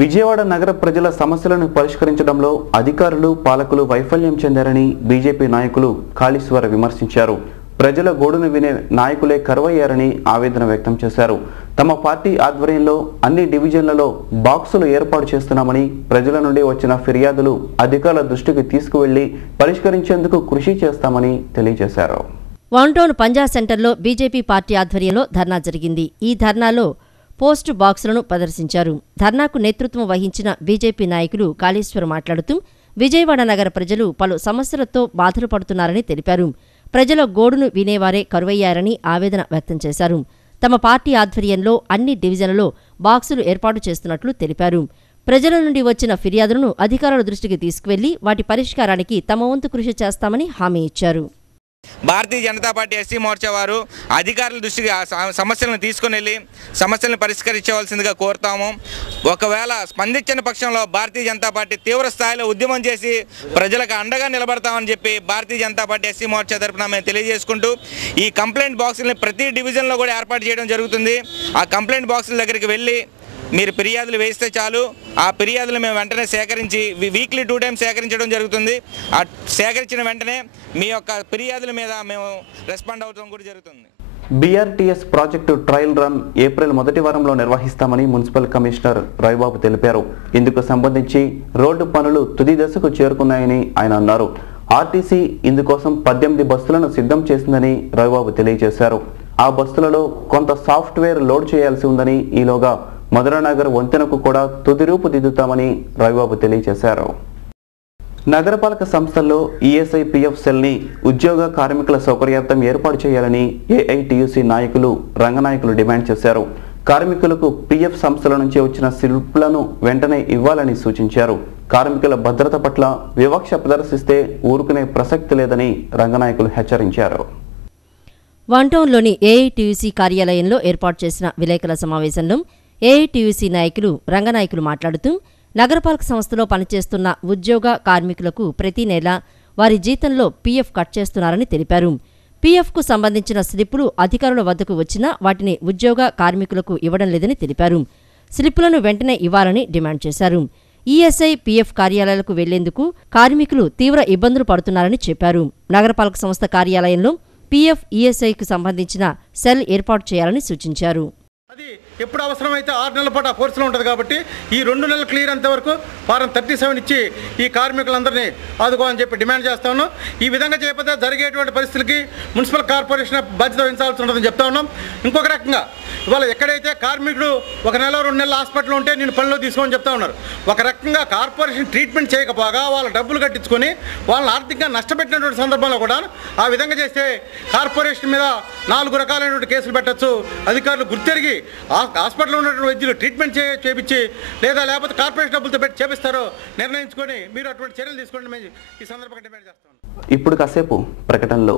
విజయవాడ నగర ప్రజల సమస్యలను పరిష్కరించడంలో అధికారులు పాలకులు వైఫల్యం చెందారని బీజేపీ నాయకులు కాళీశ్వర విమర్శించారు. ప్రజల గోడును వినే నాయకులే కరువయ్యారని ఆవేదన వ్యక్తం చేశారు. తమ పార్టీ ఆధ్వర్యంలో అన్ని డివిజన్లలో బాక్సులు ఏర్పాటు చేస్తున్నామని, ప్రజల నుండి వచ్చిన ఫిర్యాదులు అధికారుల దృష్టికి తీసుకువెళ్లి పరిష్కరించేందుకు కృషి చేస్తామని తెలియజేశారు. వన్ టౌన్ పంజా సెంటర్లో బీజేపీ పార్టీ ఆధ్వర్యంలో ధర్నా జరిగింది. ఈ ధర్నాలో పోస్టు బాక్సులను ప్రదర్శించారు. ధర్నాకు నేతృత్వం వహించిన బీజేపీ నాయకులు కాళేశ్వర్ మాట్లాడుతూ విజయవాడ నగర ప్రజలు పలు సమస్యలతో బాధలు పడుతున్నారని తెలిపారు. ప్రజల గోడును వినేవారే కరువయ్యారని ఆవేదన వ్యక్తం చేశారు. తమ పార్టీ ఆధ్వర్యంలో అన్ని డివిజన్లలో బాక్సులు ఏర్పాటు చేస్తున్నట్లు తెలిపారు. ప్రజల నుండి వచ్చిన ఫిర్యాదులను అధికారుల దృష్టికి తీసుకువెళ్లి వాటి పరిష్కారానికి తమ వంతు కృషి చేస్తామని హామీ ఇచ్చారు. భారతీయ జనతా పార్టీ ఎస్సీ మోర్చా వారు అధికారుల దృష్టికి సమస్యలను తీసుకుని వెళ్ళి సమస్యలను పరిష్కరించవలసిందిగా కోరుతాము. ఒకవేళ స్పందించిన పక్షంలో భారతీయ జనతా పార్టీ తీవ్ర స్థాయిలో ఉద్యమం చేసి ప్రజలకు అండగా నిలబడతామని చెప్పి భారతీయ జనతా పార్టీ ఎస్సీ మోర్చా తరఫున మేము తెలియజేసుకుంటూ ఈ కంప్లైంట్ బాక్సులని ప్రతి డివిజన్లో కూడా ఏర్పాటు చేయడం జరుగుతుంది. ఆ కంప్లైంట్ బాక్సుల దగ్గరికి వెళ్ళి మీరు ఫిర్యాదులు వేస్తే చాలు, ఆ ఫిర్యాదులు మేము వెంటనే సేకరించి వీక్లీ 2 times సేకరించడం జరుగుతుంది. ఆ సేకరించిన వెంటనే మీ యొక్క ఫిర్యాదుల మీద మేము రెస్పాండ్ అవడం కూడా జరుగుతుంది. BRTS project trial run April మొదటి వారంలో నిర్వహిస్తామని మున్సిపల్ కమిషనర్ రవిబాబు తెలిపారు. ఇందుకు సంబంధించి రోడ్డు పనులు తుది దశకు చేరుకున్నాయని ఆయన అన్నారు. ఆర్టీసీ ఇందుకోసం 18 బస్సులను సిద్ధం చేసిందని రవిబాబు తెలియజేశారు. ఆ బస్సులలో కొంత సాఫ్ట్వేర్ లోడ్ చేయాల్సి ఉందని, ఈలోగా మధురానగర్ వంతెనకు కూడా తుది రూపు దిద్దుతామని రవిబాబు తెలియజేశారు. నగరపాలక సంస్థల్లో ఈఎస్ఐ పిఎఫ్ సెల్ని ఉద్యోగ కార్మికుల సౌకర్యార్థం ఏర్పాటు చేయాలని ఏఐటీయూసీ నాయకులు రంగనాయకులు డిమాండ్ చేశారు. కార్మికులకు పిఎఫ్ సంస్థల నుంచి వచ్చిన స్లిప్లను వెంటనే ఇవ్వాలని సూచించారు. కార్మికుల భద్రత పట్ల వివక్ష ప్రదర్శిస్తే ఊరుకునే ప్రసక్తి లేదని రంగనాయకులు హెచ్చరించారు. వన్ టౌన్లోని ఏఐటీయూసీ కార్యాలయంలో ఏర్పాటు చేసిన విలేకరుల సమావేశంలో ఏఐటీయూసీ నాయకులు రంగనాయకులు మాట్లాడుతూ నగరపాలక సంస్థలో పనిచేస్తున్న ఉద్యోగ కార్మికులకు ప్రతి నెల వారి జీతంలో పీఎఫ్ కట్ చేస్తున్నారని తెలిపారు. పీఎఫ్కు సంబంధించిన స్లిప్పులు అధికారుల వద్దకు వచ్చినా వాటిని ఉద్యోగ కార్మికులకు ఇవ్వడం లేదని తెలిపారు. స్లిప్పులను వెంటనే ఇవ్వాలని డిమాండ్ చేశారు. ఈఎస్ఐ పీఎఫ్ కార్యాలయాలకు వెళ్లేందుకు కార్మికులు తీవ్ర ఇబ్బందులు పడుతున్నారని చెప్పారు. నగరపాలక సంస్థ కార్యాలయంలో పీఎఫ్ ఈఎస్ఐకు సంబంధించిన సెల్ ఏర్పాటు చేయాలని సూచించారు. ఎప్పుడు అవసరమైతే 6 నెలల పాటు ఆ కోర్సులో ఉంటుంది కాబట్టి ఈ 2 నెలలు క్లియర్ అంతవరకు ఫారం 37 ఇచ్చి ఈ కార్మికులందరినీ ఆదుకోవాలని చెప్పి డిమాండ్ చేస్తా ఉన్నాం. ఈ విధంగా చేయకపోతే జరిగేటువంటి పరిస్థితులకి మున్సిపల్ కార్పొరేషన్ బాధ్యత వహించాల్సి ఉంటుందని చెప్తా ఉన్నాం. ఇంకొక రకంగా ఇవాళ ఎక్కడైతే కార్మికుడు 1 నెల 2 నెలలు హాస్పిటల్లో ఉంటే నేను పనిలో తీసుకోమని చెప్తా ఉన్నారు. ఒక రకంగా కార్పొరేషన్ ట్రీట్మెంట్ చేయకపోగా వాళ్ళ డబ్బులు కట్టించుకొని వాళ్ళని ఆర్థికంగా నష్టపెట్టినటువంటి సందర్భంలో కూడా ఆ విధంగా చేస్తే కార్పొరేషన్ మీద 4 రకాలైనటువంటి కేసులు పెట్టచ్చు. అధికారులు గుర్తెరిగి హాస్పిటల్లో ఉన్నటువంటి వైద్యులు ట్రీట్మెంట్ చేయించి లేకపోతే కార్పొరేషన్ డబ్బులతో పెట్టి చేపిస్తారో నిర్ణయించుకొని మీరు అటువంటి చర్యలు తీసుకోండి ఈ సందర్భంగా డిమాండ్ చేస్తాం. ఇప్పుడు కాసేపు ప్రకటనలో